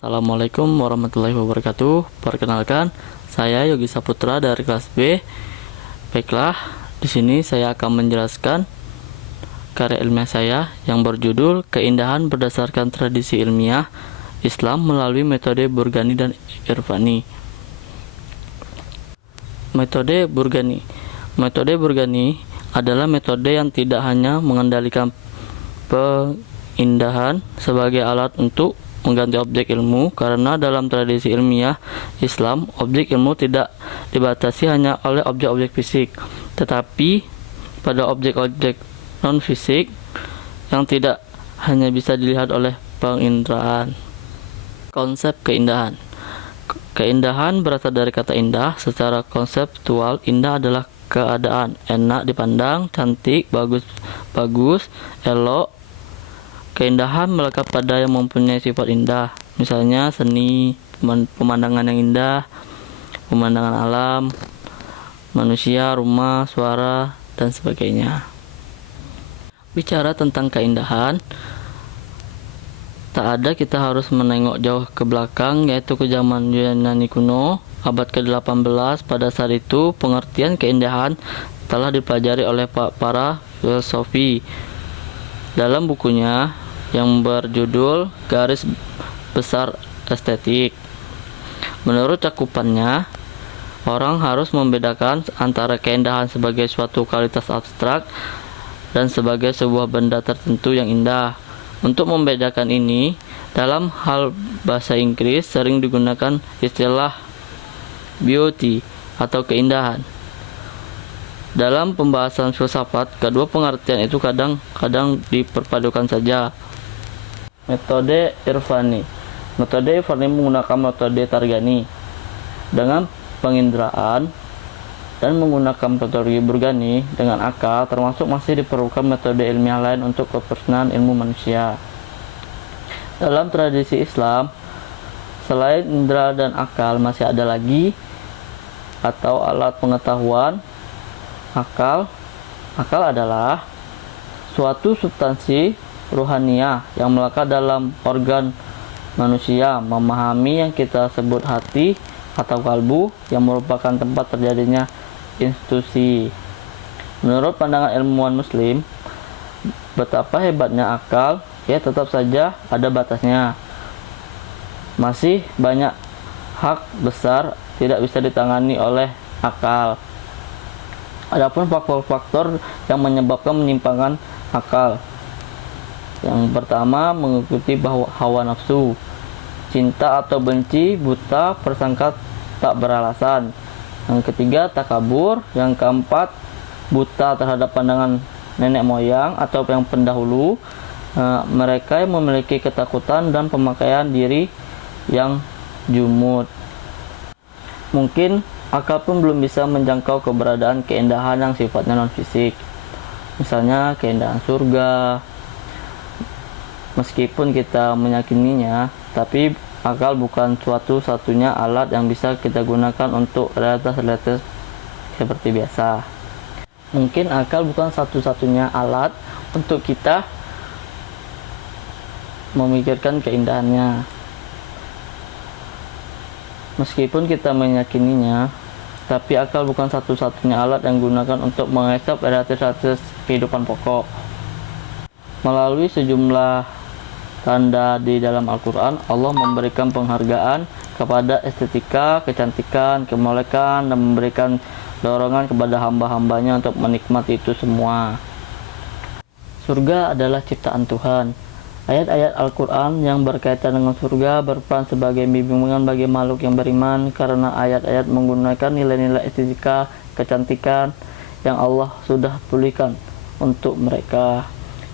Assalamualaikum warahmatullahi wabarakatuh. Perkenalkan, saya Yogi Saputra dari kelas B. Baiklah, di sini saya akan menjelaskan karya ilmiah saya yang berjudul Keindahan Berdasarkan Tradisi Ilmiah Islam Melalui Metode Burgani dan Irfani. Metode Burgani adalah metode yang tidak hanya mengendalikan keindahan sebagai alat untuk mengganti objek ilmu, karena dalam tradisi ilmiah Islam, objek ilmu tidak dibatasi hanya oleh objek-objek fisik, tetapi pada objek-objek non-fisik yang tidak hanya bisa dilihat oleh penginderaan. Konsep keindahan. Keindahan berasal dari kata indah. Secara konseptual, indah adalah keadaan enak dipandang, cantik, bagus, elok. Keindahan melekat pada yang mempunyai sifat indah, misalnya seni, pemandangan yang indah, pemandangan alam, manusia, rumah, suara, dan sebagainya. Bicara tentang keindahan, tak ada kita harus menengok jauh ke belakang, yaitu ke zaman Yunani kuno, abad ke-18. Pada saat itu, pengertian keindahan telah dipelajari oleh para filosofi. Dalam bukunya yang berjudul Garis Besar Estetik, menurut cakupannya, orang harus membedakan antara keindahan sebagai suatu kualitas abstrak dan sebagai sebuah benda tertentu yang indah. Untuk membedakan ini, dalam hal bahasa Inggris sering digunakan istilah beauty atau keindahan. Dalam pembahasan filsafat, kedua pengertian itu kadang-kadang diperpadukan saja. Metode Irfani. Metode Irfani menggunakan metode Targani dengan penginderaan dan menggunakan metode Burgani dengan akal, termasuk masih diperlukan metode ilmiah lain untuk kepersonaan ilmu manusia. Dalam tradisi Islam, selain indera dan akal, masih ada lagi atau alat pengetahuan. Akal adalah suatu substansi ruhaniah yang melekat dalam organ manusia, memahami yang kita sebut hati atau kalbu, yang merupakan tempat terjadinya institusi. Menurut pandangan ilmuwan muslim, betapa hebatnya akal, ya tetap saja ada batasnya. Masih banyak hak besar tidak bisa ditangani oleh akal. Adapun faktor-faktor yang menyebabkan penyimpangan akal. Yang pertama, mengikuti hawa nafsu, cinta atau benci, buta, prasangka tak beralasan. Yang ketiga, takabur. Yang keempat, buta terhadap pandangan nenek moyang atau yang pendahulu. Mereka yang memiliki ketakutan dan pemakaian diri yang jumud. Mungkin akal pun belum bisa menjangkau keberadaan keindahan yang sifatnya non-fisik, misalnya keindahan surga. Meskipun kita meyakininya, tapi akal bukan satu-satunya alat yang bisa kita gunakan untuk realitas-realitas seperti biasa. Mungkin akal bukan satu-satunya alat untuk kita memikirkan keindahannya. Meskipun kita meyakininya, tapi akal bukan satu-satunya alat yang digunakan untuk mengesap realitas kehidupan pokok. Melalui sejumlah tanda di dalam Al-Quran, Allah memberikan penghargaan kepada estetika, kecantikan, kemolekan, dan memberikan dorongan kepada hamba-hambanya untuk menikmati itu semua. Surga adalah ciptaan Tuhan. Ayat-ayat Al-Quran yang berkaitan dengan surga berperan sebagai bimbingan bagi makhluk yang beriman, karena ayat-ayat menggunakan nilai-nilai estetika, kecantikan yang Allah sudah pulihkan untuk mereka.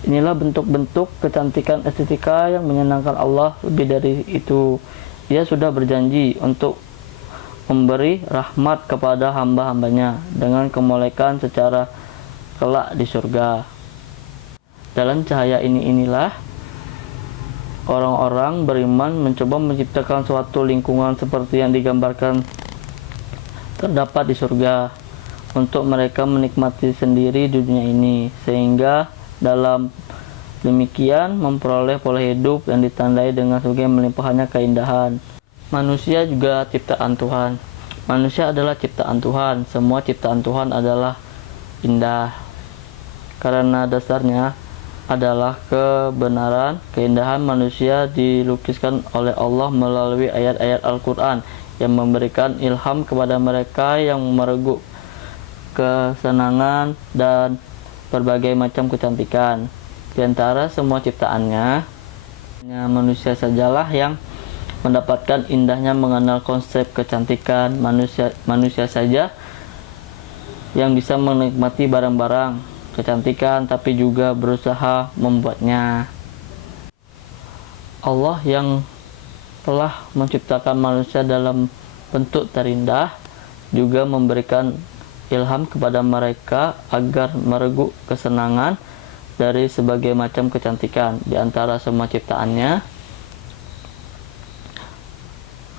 Inilah bentuk-bentuk kecantikan estetika yang menyenangkan Allah. Lebih dari itu, Ia sudah berjanji untuk memberi rahmat kepada hamba-hambanya dengan kemolekan secara kelak di surga. Dalam cahaya inilah orang-orang beriman mencoba menciptakan suatu lingkungan seperti yang digambarkan terdapat di surga untuk mereka menikmati sendiri dunia ini, sehingga dalam Demikian memperoleh pola hidup yang ditandai dengan semakin melimpahnya keindahan. Manusia juga ciptaan Tuhan. Manusia adalah ciptaan Tuhan. Semua ciptaan Tuhan adalah indah. Karena dasarnya adalah kebenaran, keindahan manusia dilukiskan oleh Allah melalui ayat-ayat Al-Quran yang memberikan ilham kepada mereka yang merenggut kesenangan dan berbagai macam kecantikan. Di antara semua ciptaannya, hanya manusia sajalah yang mendapatkan indahnya mengenal konsep kecantikan. Manusia saja yang bisa menikmati barang-barang kecantikan tapi juga berusaha membuatnya. Allah yang telah menciptakan manusia dalam bentuk terindah juga memberikan ilham kepada mereka agar merenggut kesenangan dari sebagai macam kecantikan. Di antara semua ciptaannya,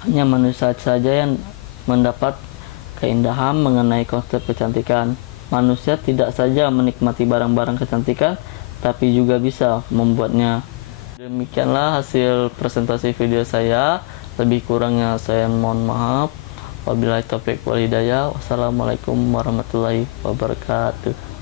hanya manusia saja yang mendapat keindahan mengenai konsep kecantikan. Manusia tidak saja menikmati barang-barang kecantikan, tapi juga bisa membuatnya. Demikianlah hasil presentasi video saya. Lebih kurangnya saya mohon maaf. Wabillahi taufiq wal hidayah. Wassalamualaikum warahmatullahi wabarakatuh.